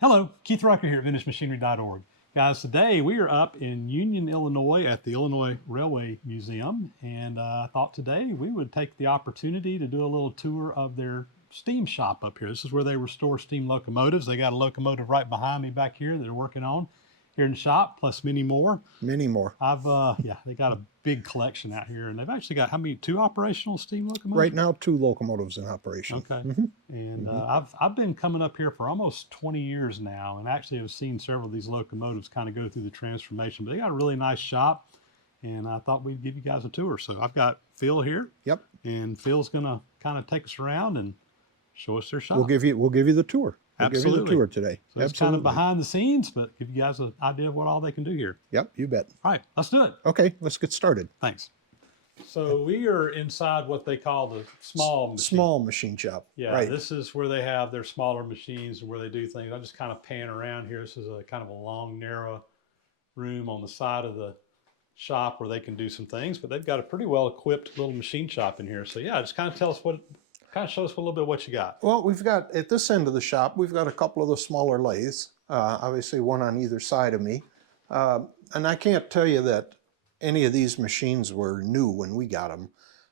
Hello, Keith Rucker here at VintageMachinery.org. Guys, today we are up in Union, Illinois at the Illinois Railway Museum, and I thought today we would take the opportunity to do a little tour of their steam shop up here. This is where they restore steam locomotives. They got a locomotive right behind me back here that they're working on here in the shop, plus many more. Many more. Yeah, they got a big collection out here, and they've actually got, how many, 2 operational steam locomotives? Right now, 2 locomotives in operation. Okay. And I've been coming up here for almost 20 years now, and actually have seen several of these locomotives kind of go through the transformation. But they got a really nice shop, and I thought we'd give you guys a tour. So I've got Phil here. Yep. And Phil's gonna kind of take us around and show us their shop. We'll give you the tour. Absolutely. Give you the tour today. So it's kind of behind the scenes, but give you guys an idea of what all they can do here. Yep, you bet. All right, let's do it. Okay, let's get started. Thanks. So we are inside what they call the small machine shop. Yeah, right. This is where they have their smaller machines and where they do things. I'm just kind of pan around here. This is a kind of a long, narrow room on the side of the shop where they can do some things, but they've got a pretty well equipped little machine shop in here. So yeah, just kind of show us a little bit what you got. Well, we've got, at this end of the shop, we've got a couple of the smaller lathes, obviously one on either side of me. And I can't tell you that any of these machines were new when we got them.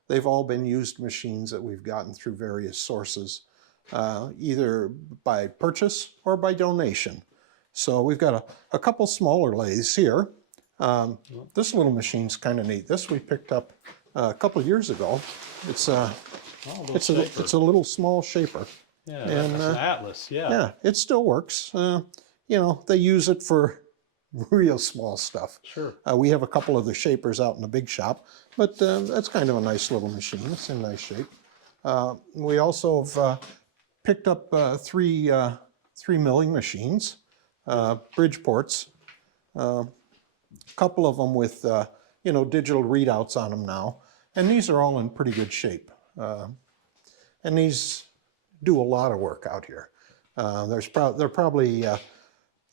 They've all been used machines that we've gotten through various sources, either by purchase or by donation. So we've got a couple smaller lathes here. This little machine's kind of neat. This we picked up a couple of years ago. It's a little small shaper. Yeah, and, that's an Atlas, yeah. Yeah, it still works. You know, they use it for real small stuff. Sure. We have a couple of the shapers out in the big shop, but that's kind of a nice little machine. It's in nice shape. We also have picked up three milling machines, Bridgeports. A couple of them with you know, digital readouts on them now, and these are all in pretty good shape. And these do a lot of work out here. They're probably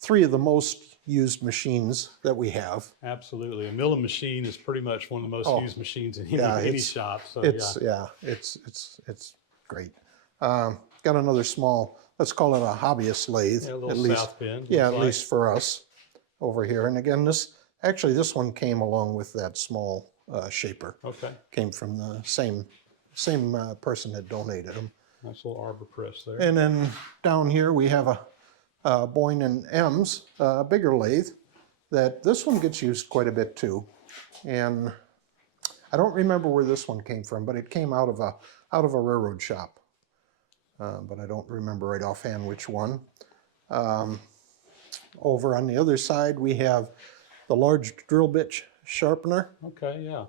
3 of the most used machines that we have. Absolutely. A milling machine is pretty much one of the most used machines in any shop. So it's great. Got another small, let's call it a hobbyist lathe. Yeah, a little at least, south bend. Yeah, at least for us over here. And again, this one came along with that small shaper. Okay. Came from the same person that donated them. Nice little arbor press there. And then down here we have a Boyne and M's bigger lathe. That this one gets used quite a bit too. And I don't remember where this one came from, but it came out of a railroad shop. But I don't remember right offhand which one. Over on the other side we have the large drill bit sharpener. Okay, yeah.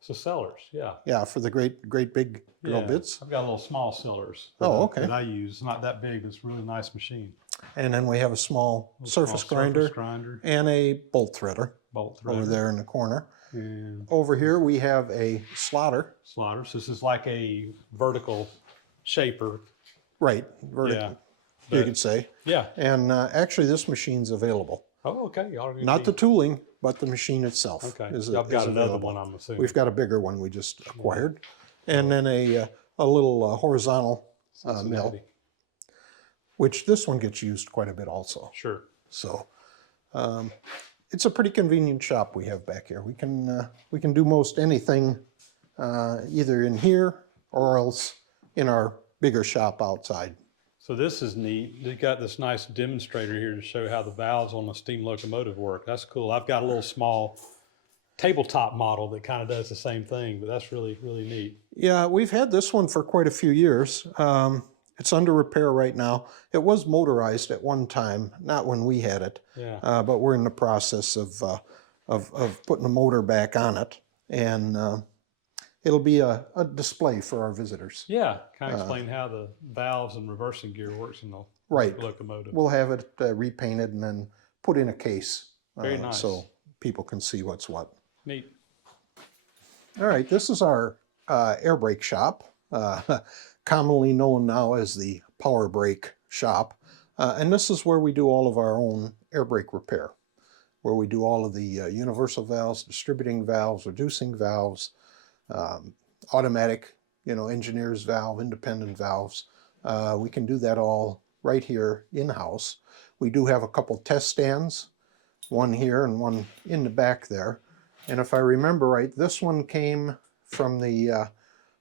So sellers, yeah. Yeah, for the great big drill bits. I've got little small sellers. Okay. That I use. It's not that big. It's a really nice machine. And then we have a small surface grinder and a bolt threader over there in the corner. And over here we have a slaughter. So this is like a vertical shaper. Right, vertical, you could say. Yeah. And actually this machine's available. Oh, okay. Not the tooling, but the machine itself. Okay. I've got another one, I'm assuming. We've got a bigger one we just acquired. And then a little horizontal mill, which this one gets used quite a bit also. Sure. So it's a pretty convenient shop we have back here. We can do most anything either in here or else in our bigger shop outside. So this is neat. You've got this nice demonstrator here to show how the valves on a steam locomotive work. That's cool. I've got a little small tabletop model that kind of does the same thing, but that's really, really neat. Yeah, we've had this one for quite a few years. It's under repair right now. It was motorized at one time, not when we had it. Yeah. But we're in the process of putting a motor back on it, and it'll be a display for our visitors. Yeah, kind of explain how the valves and reversing gear works in the locomotive. We'll have it repainted and then put in a case. Very nice. So people can see what's what. Neat. All right, this is our air brake shop, commonly known now as the power brake shop. And this is where we do all of our own air brake repair, where we do all of the universal valves, distributing valves, reducing valves, automatic, engineer's valve, independent valves. We can do that all right here in-house. We do have a couple test stands, one here and one in the back there. And if I remember right, this one came from the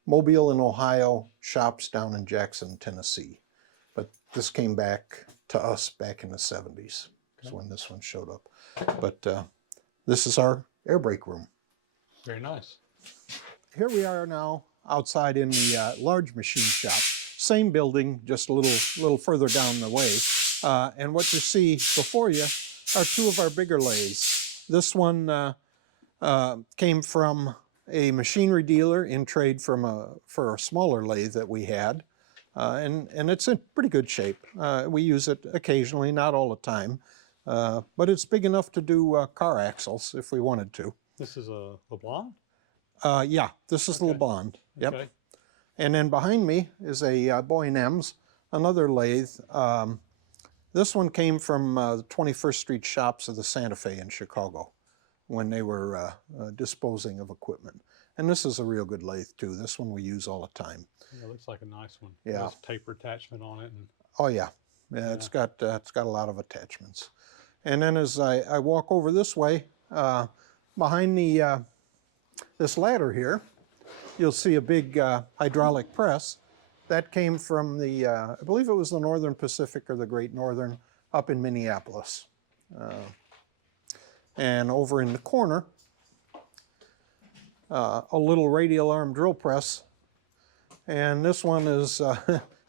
Mobile and Ohio shops down in Jackson, Tennessee. But this came back to us back in the 70s, is when this one showed up. But this is our air brake room. Very nice. Here we are now outside in the large machine shop. Same building, just a little further down the way. And what you see before you are two of our bigger lathes. This one came from a machinery dealer in trade for a smaller lathe that we had. And it's in pretty good shape. We use it occasionally, not all the time. But it's big enough to do car axles if we wanted to. This is a LeBlanc? Yeah, this is the LeBlanc. Yep. Okay. And then behind me is a Boy&M's, another lathe. This one came from the 21st Street shops of the Santa Fe in Chicago when they were disposing of equipment. And this is a real good lathe too. This one we use all the time. Yeah, it looks like a nice one. Yeah. There's a taper attachment on it. And Oh yeah, yeah. It's got a lot of attachments. And then as I walk over this way, behind the this ladder here, you'll see a big hydraulic press. That came from the, I believe it was the Northern Pacific or the Great Northern up in Minneapolis. And over in the corner, a little radial arm drill press. And this one is,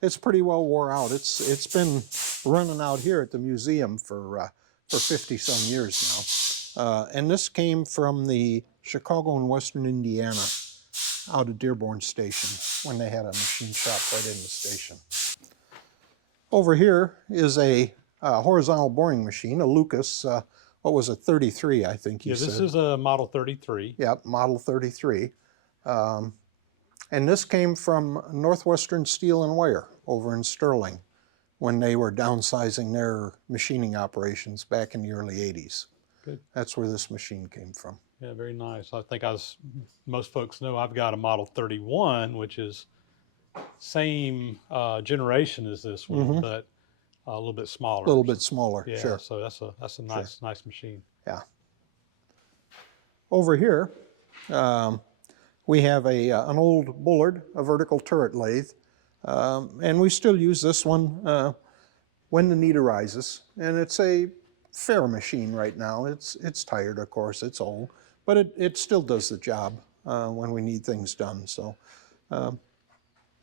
it's pretty well wore out. It's been running out here at the museum for 50 some years now. And this came from the Chicago and Western Indiana out of Dearborn Station when they had a machine shop right in the station. Over here is a horizontal boring machine, a Lucas, what was it, 33, I think you said. this is a Model 33. Yep, Model 33. And this came from Northwestern Steel and Wire over in Sterling when they were downsizing their machining operations back in the early 80s. Good. That's where this machine came from. Yeah, very nice. I think most folks know I've got a Model 31, which is same generation as this one, but a little bit smaller. A little bit smaller, Yeah, sure. so that's a nice machine. Yeah. Over here, we have an old Bullard, a vertical turret lathe, and we still use this one when the need arises. And it's a fair machine right now. It's tired, of course, it's old, but it still does the job when we need things done. So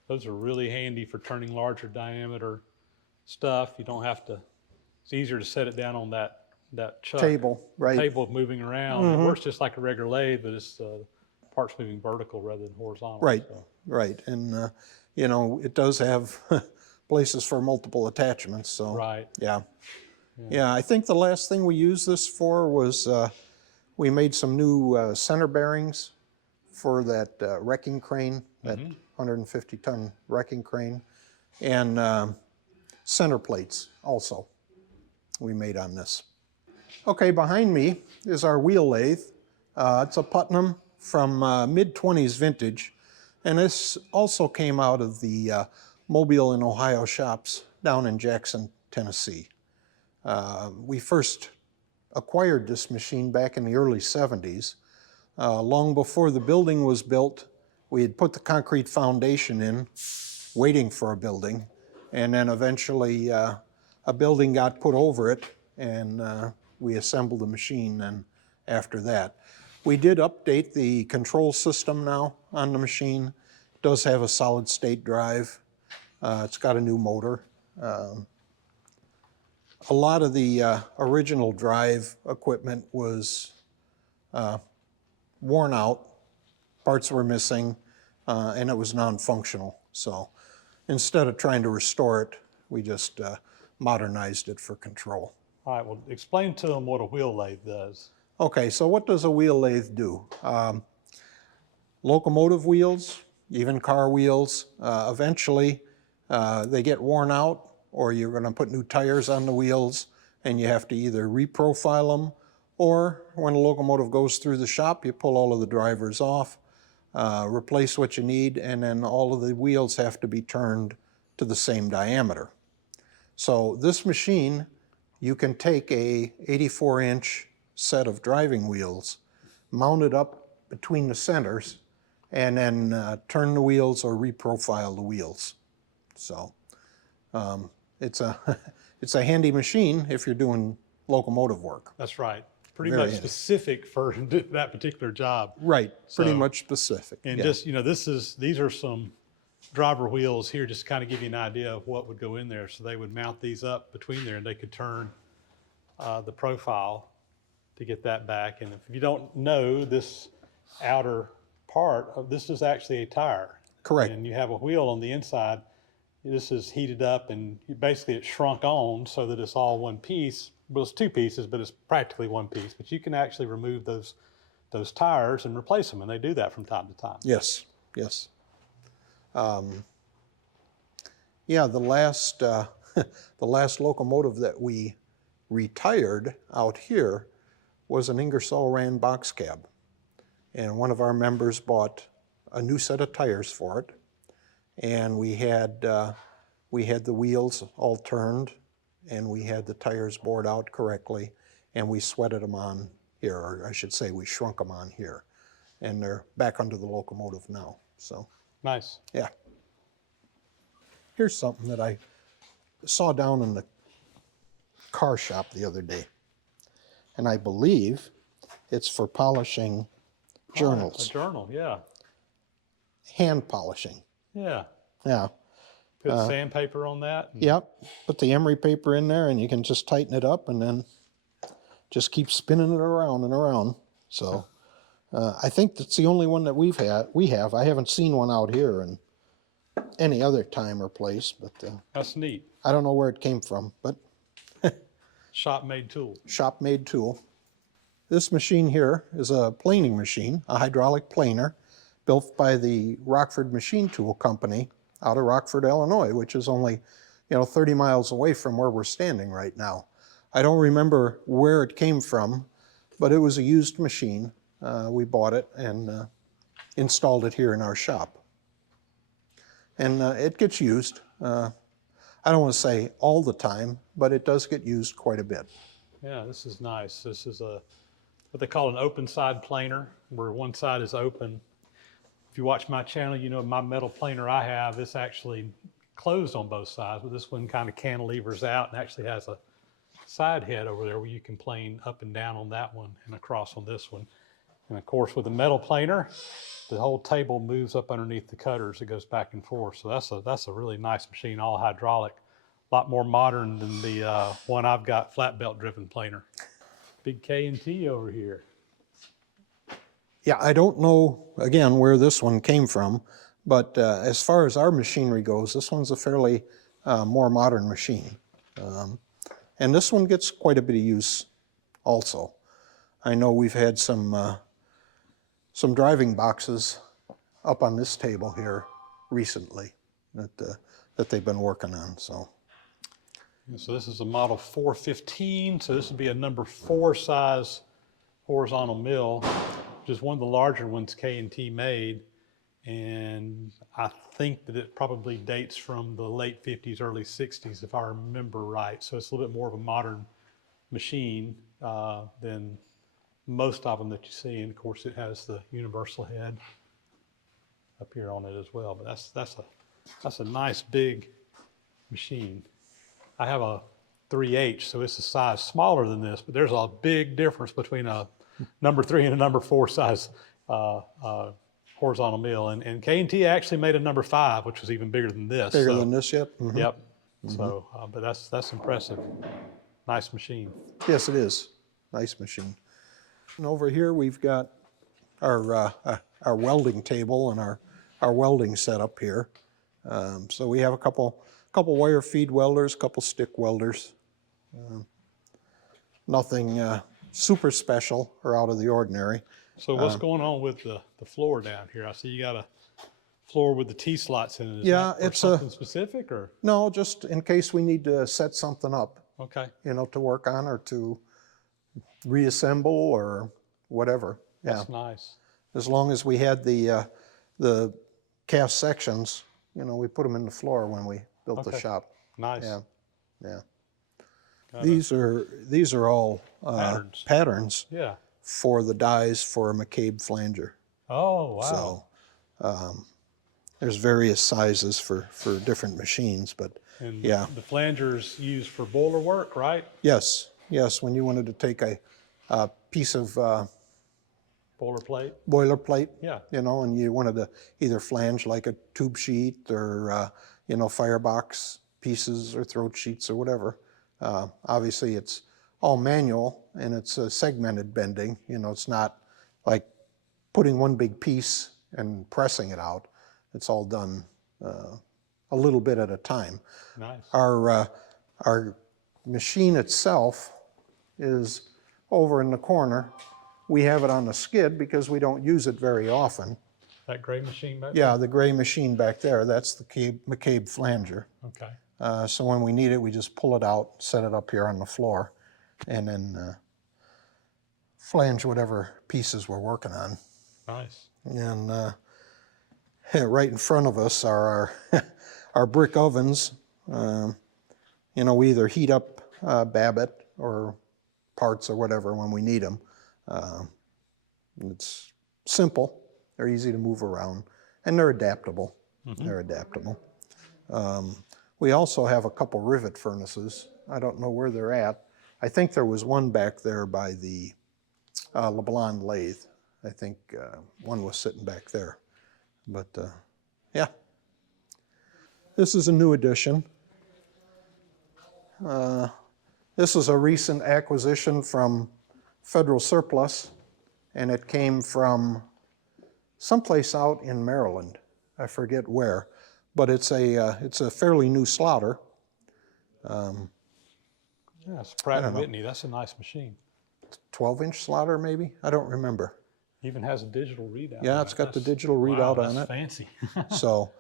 those are really handy for turning larger diameter stuff. You don't have to, it's easier to set it down on that chuck. Table, right. Table moving around. It works just like a regular lathe, but it's parts moving vertical rather than horizontal. Right, so. right. And, you know, it does have places for multiple attachments. So, Right. yeah. Yeah, I think the last thing we used this for was we made some new center bearings for that wrecking crane, that 150-ton wrecking crane, and center plates also we made on this. Okay, behind me is our wheel lathe. It's a Putnam from mid-20s vintage, and this also came out of the Mobile and Ohio shops down in Jackson, Tennessee. We first acquired this machine back in the early 70s. Long before the building was built, we had put the concrete foundation in, waiting for a building, and then eventually a building got put over it, and we assembled the machine then after that. We did update the control system now on the machine. It does have a solid state drive. It's got a new motor. A lot of the original drive equipment was worn out, parts were missing, and it was non-functional. So instead of trying to restore it, we just modernized it for control. All right, well, explain to them what a wheel lathe does. Okay, so what does a wheel lathe do? Locomotive wheels, even car wheels, eventually they get worn out, or you're going to put new tires on the wheels and you have to either reprofile them, or when a locomotive goes through the shop, you pull all of the drivers off, replace what you need, and then all of the wheels have to be turned to the same diameter. So this machine, you can take a 84-inch set of driving wheels, mount it up between the centers, and then turn the wheels or reprofile the wheels. So it's a it's a handy machine if you're doing locomotive work. That's right. Pretty Very much handy. specific for that particular job. Right, pretty So- much specific. And yeah. just, these are some driver wheels here, just to kind of give you an idea of what would go in there. So they would mount these up between there and they could turn the profile to get that back. And if you don't know, this outer part of this is actually a tire. Correct. And you have a wheel on the inside. This is heated up and basically it's shrunk on so that it's all one piece. Well, it's two pieces, but it's practically one piece. But you can actually remove those tires and replace them, and they do that from time to time. Yes, yes. Yeah, the last the last locomotive that we retired out here was an Ingersoll Rand box cab, and one of our members bought a new set of tires for it, and we had the wheels all turned, and we had the tires bored out correctly, and we sweated them on here, or I should say we shrunk them on here, and they're back under the locomotive now. So Nice. yeah. Here's something that I saw down in the car shop the other day, and I believe it's for polishing journals, A journal, yeah. hand polishing. Yeah. Yeah. Put sandpaper on that. And Yep. Put the emery paper in there, and you can just tighten it up, and then just keep spinning it around and around. So I think that's the only one that we have. I haven't seen one out here in any other time or place, but That's neat. I don't know where it came from, but Shop-made tool. shop-made tool. This machine here is a planing machine, a hydraulic planer, built by the Rockford Machine Tool Company out of Rockford, Illinois, which is only 30 miles away from where we're standing right now. I don't remember where it came from, but it was a used machine. We bought it and installed it here in our shop. And it gets used. I don't want to say all the time, but it does get used quite a bit. Yeah, this is nice. This is what they call an open side planer, where one side is open. If you watch my channel, you know my metal planer I have, it's actually closed on both sides, but this one kind of cantilevers out and actually has a side head over there where you can plane up and down on that one and across on this one. And of course, with the metal planer, the whole table moves up underneath the cutters. It goes back and forth. So that's a really nice machine, all hydraulic. A lot more modern than the one I've got, flat belt driven planer. Big K&T over here. Yeah, I don't know, again, where this one came from, but as far as our machinery goes, this one's a fairly more modern machine. And this one gets quite a bit of use also. I know we've had some driving boxes up on this table here recently that they've been working on. So this is a model 415. So this would be a number 4 size horizontal mill, which is one of the larger ones K&T made. And I think that it probably dates from the late 50s, early 60s, if I remember right. So it's a little bit more of a modern machine than most of them that you see. And of course it has the universal head up here on it as well. But that's a nice big machine. I have a 3H, so it's a size smaller than this, but there's a big difference between a number 3 and a number 4 size horizontal mill. And K&T actually made a number 5, which was even bigger than this. bigger than this yet? Mm-hmm. Yep. So, but that's impressive. Nice machine. Yes, it is. Nice machine. And over here we've got our welding table and our welding setup here. So we have a couple wire feed welders, a couple stick welders. Nothing super special or out of the ordinary. So what's going on with the floor down here? I see you got a floor with the T-slots in it. Is Yeah, that for it's something specific or? No, just in case we need to set something up, Okay. to work on or to reassemble or whatever. Yeah, That's nice. as long as we had the cast sections, we put them in the floor when we built the Okay. shop. Nice. Yeah. Yeah. Got These are all patterns. patterns Yeah. for the dies for a McCabe flanger. Oh, wow. So there's various sizes for different machines, but And yeah. the flangers used for boiler work, right? Yes, yes. When you wanted to take a piece of Boiler plate. boilerplate, Yeah. you know, and you wanted to either flange like a tube sheet or, you know, firebox pieces or throat sheets or whatever. Obviously, it's all manual and it's segmented bending. You know, it's not like putting one big piece and pressing it out. It's all done a little bit at a time. Nice. Our machine itself is over in the corner. We have it on the skid because we don't use it very often. That gray machine back Yeah, the gray machine back there, that's the McCabe flanger. there? Okay. So when we need it, we just pull it out, set it up here on the floor, and then flange whatever pieces we're working on. Nice. And right in front of us are our brick ovens. You know, we either heat up Babbitt or parts or whatever when we need them. It's simple, they're easy to move around, and they're adaptable. They're adaptable. We also have a couple rivet furnaces. I don't know where they're at. I think there was one back there by the LeBlanc lathe. I think one was sitting back there. But yeah, this is a new addition. This is a recent acquisition from Federal Surplus, and it came from someplace out in Maryland. I forget where, but it's a fairly new slaughter. Yeah, it's Pratt & Whitney. That's a nice machine. 12-inch slaughter, maybe? I don't remember. Even has a digital readout. Yeah, it's got the digital readout on it. Fancy. So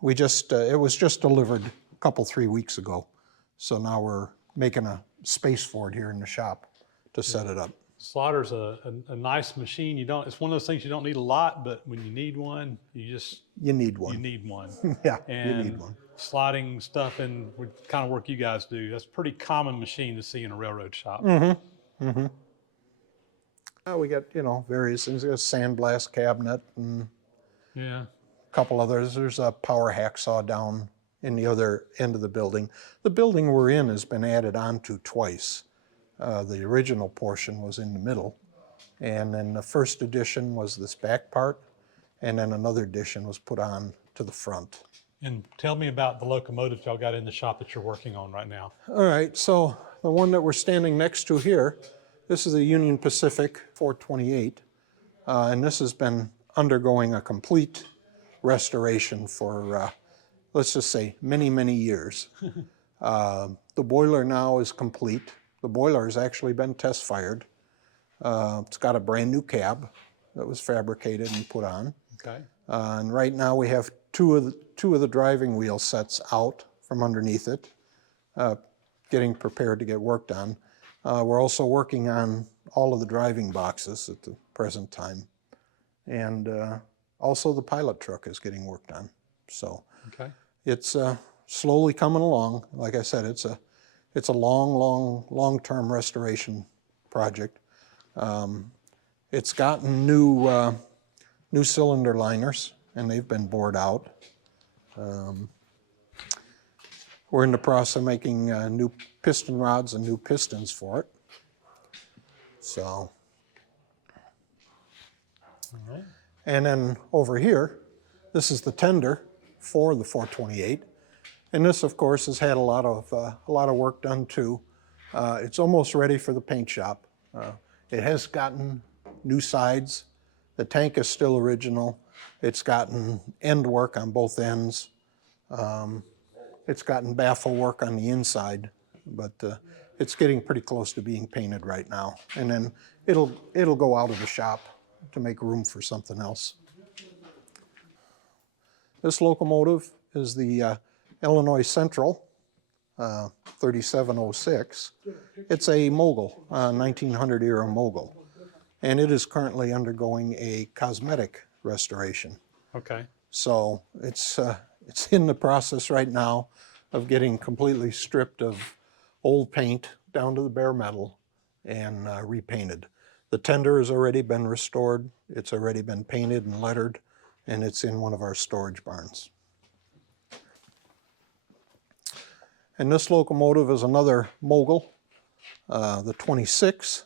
we just, it was just delivered a couple, 3 weeks ago. So now we're making a space for it here in the shop to set it up. Slaughter's a nice machine. It's one of those things you don't need a lot, but when you need one, you need one. You need one. Yeah, and you need one. Slotting stuff in the kind of work you guys do, that's a pretty common machine to see in a railroad shop. We got, you know, various things. We got a sandblast cabinet and Yeah. a couple others. There's a power hacksaw down in the other end of the building. The building we're in has been added on to twice. The original portion was in the middle, and then the first addition was this back part, and then another addition was put on to the front. And tell me about the locomotive y'all got in the shop that you're working on right now. All right, so the one that we're standing next to here, this is a Union Pacific 428, and this has been undergoing a complete restoration for, let's just say, many, many years. The boiler now is complete. The boiler has actually been test fired. It's got a brand new cab that was fabricated and put on. Okay. And right now we have two of the driving wheel sets out from underneath it, getting prepared to get worked on. We're also working on all of the driving boxes at the present time. And also the pilot truck is getting worked on. So Okay. it's slowly coming along. Like I said, it's a long-term restoration project. It's gotten new cylinder liners, and they've been bored out. We're in the process of making new piston rods and new pistons for it. So, All right. and then over here, this is the tender for the 428. And this, of course, has had a lot of work done too. It's almost ready for the paint shop. It has gotten new sides. The tank is still original. It's gotten end work on both ends. It's gotten baffle work on the inside, but it's getting pretty close to being painted right now. And then it'll go out of the shop to make room for something else. This locomotive is the Illinois Central 3706. It's a mogul, 1900 era mogul, and it is currently undergoing a cosmetic restoration. Okay. So it's in the process right now. of getting completely stripped of old paint down to the bare metal and repainted. The tender has already been restored. It's already been painted and lettered, and it's in one of our storage barns. And this locomotive is another Mogul, the 26.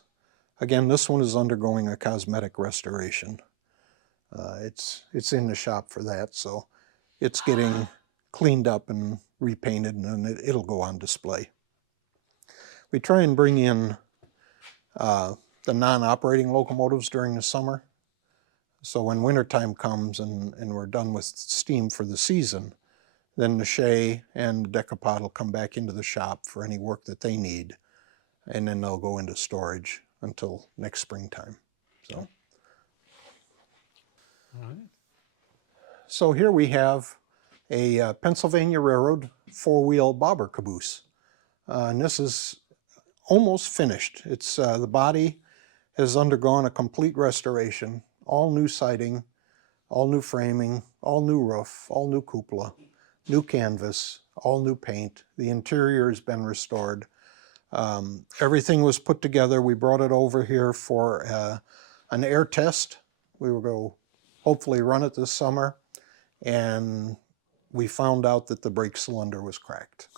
Again, this one is undergoing a cosmetic restoration. It's in the shop for that, so it's getting cleaned up and repainted, and it'll go on display. We try and bring in the non-operating locomotives during the summer. So when wintertime comes and we're done with steam for the season, then the Shay and the Decapod will come back into the shop for any work that they need, and then they'll go into storage until next springtime. So, All right. so here we have a Pennsylvania Railroad four-wheel bobber caboose. And this is almost finished. It's the body has undergone a complete restoration, all new siding, all new framing, all new roof, all new cupola, new canvas, all new paint. The interior has been restored. Everything was put together. We brought it over here for an air test. We will go hopefully run it this summer, and we found out that the brake cylinder was cracked.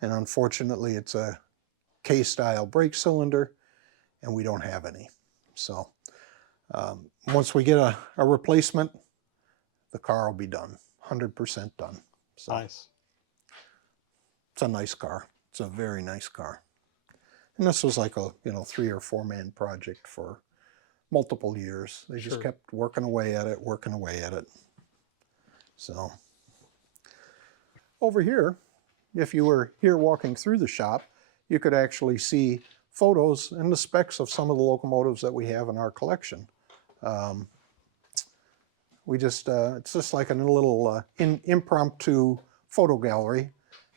And unfortunately, it's a K-style brake cylinder, and we don't have any. So once we get a replacement, the car will be done, 100% done. So Nice. it's a nice car. It's a very nice car. And this was like a 3 or 4 man project for multiple years. They just kept working away at it. So over here, if you were here walking through the shop, you could actually see photos and the specs of some of the locomotives that we have in our collection. It's just like a little impromptu photo gallery.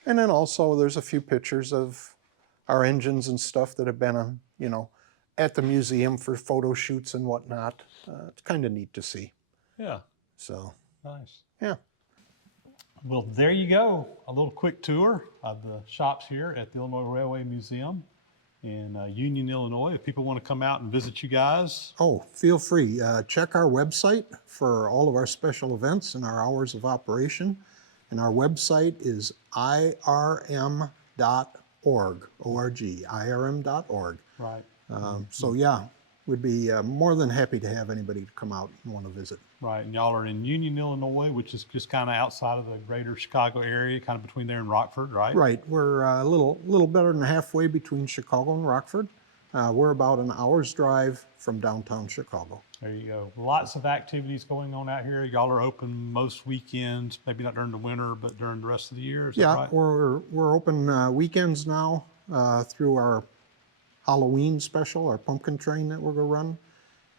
And then also there's a few pictures of our engines and stuff that have been, at the museum for photo shoots and whatnot. It's kind of neat to see. Yeah. So, Nice. yeah. Well, there you go. A little quick tour of the shops here at the Illinois Railway Museum in Union, Illinois. If people want to come out and visit you guys. Oh, feel free. Check our website for all of our special events and our hours of operation. And our website is irm.org, O-R-G, irm.org. Right. So yeah, we'd be more than happy to have anybody come out and want to visit. Right. And y'all are in Union, Illinois, which is just kind of outside of the greater Chicago area, kind of between there and Rockford, right? Right. We're a little better than halfway between Chicago and Rockford. We're about an hour's drive from downtown Chicago. There you go. Lots of activities going on out here. Y'all are open most weekends, maybe not during the winter, but during the rest of the year. Is that right? We're open weekends now through our Halloween special, our pumpkin train that we're going to run.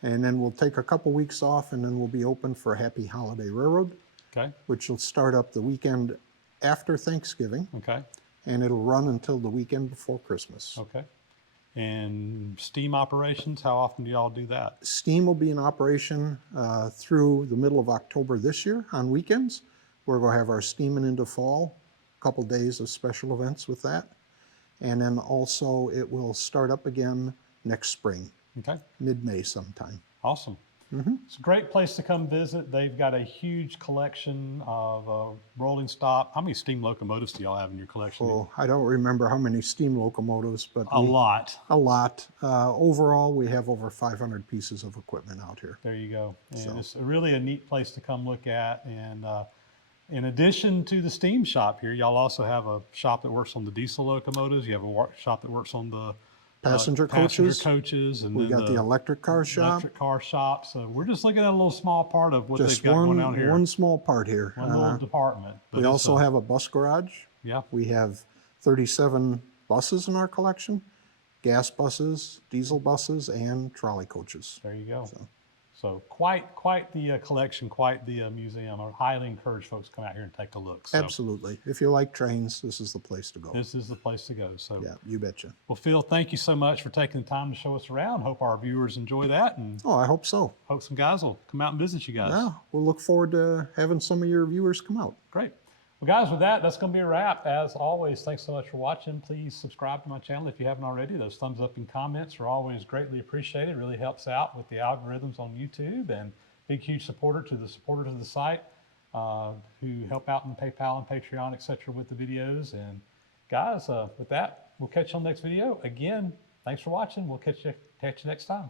And then we'll take a couple weeks off, and then we'll be open for Happy Holiday Railroad, Okay. which will start up the weekend after Thanksgiving, Okay. and it'll run until the weekend before Christmas. Okay. And steam operations, how often do y'all do that? Steam will be in operation through the middle of October this year on weekends. We're going to have our steaming into fall, a couple days of special events with that. And then also it will start up again next spring, Okay. mid-May sometime. Awesome. It's a great place to come visit. They've got a huge collection of rolling stock. How many steam locomotives do y'all have in your collection? Oh, I don't remember how many steam locomotives, but A lot. A lot. Overall, we have over 500 pieces of equipment out here. There you go. And So. it's really a neat place to come look at. And in addition to the steam shop here, y'all also have a shop that works on the diesel locomotives. You have a shop that works on the Passenger coaches. and We then got the electric car shop. electric car shop. So we're just looking at a little small part of what Just they've got going on here. one small part here. One little department. But We it's also have a bus garage. Yeah. We have 37 buses in our collection, gas buses, diesel buses, and trolley coaches. There you go. So quite the collection, quite the museum. I highly encourage folks to come out here and take a look. So Absolutely. If you like trains, this is the place to go. this is the place to go. So Yeah, you betcha. well, Phil, thank you so much for taking the time to show us around. Hope our viewers enjoy that, and Oh, I hope so. hope some guys will come out and visit you guys. Yeah, we'll look forward to having some of your viewers come out. Great. Well, guys, with that, that's going to be a wrap. As always, thanks so much for watching. Please subscribe to my channel if you haven't already. Those thumbs up and comments are always greatly appreciated. It really helps out with the algorithms on YouTube, and big, huge supporter to the supporters of the site who help out in PayPal and Patreon, etc. with the videos. And guys, with that, we'll catch you on the next video. Again, thanks for watching. We'll catch you next time.